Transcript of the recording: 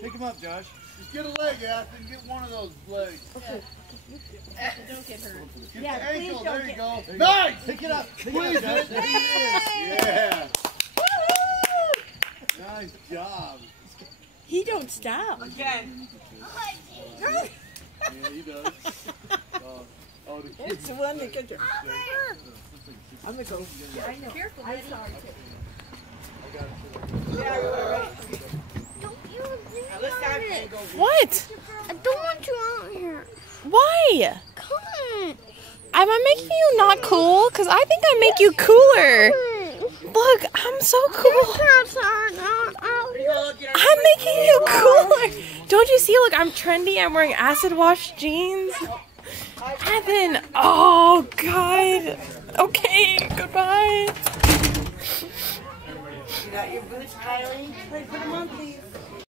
Pick him up, Josh. Just get a leg, Aspen. Get one of those legs. Okay. Don't get hurt. Get Yeah, the please ankle. don't There you get- go. There you Nice! Pick it up. Pick Squeeze it up, Josh. it. There he is. Yeah. Woohoo! Nice job. He don't stop. Again. Yeah, he does. Oh, the kid. It's the one that gets your... I'm gonna go. I know. Careful, I Betty. saw it. Yeah, you're right. Don't you think Now let's about dive it? and go. What? I don't want you out here. Why? Come Am I making you not cool? Because I think I make you cooler. on. Look, I'm so cool. Cats are not out here. I'm making you cooler. Don't you see? Look, I'm trendy. I'm wearing acid wash jeans. Evan. Oh, God. Okay, goodbye. You got your boots, Kylie? Put them on, please.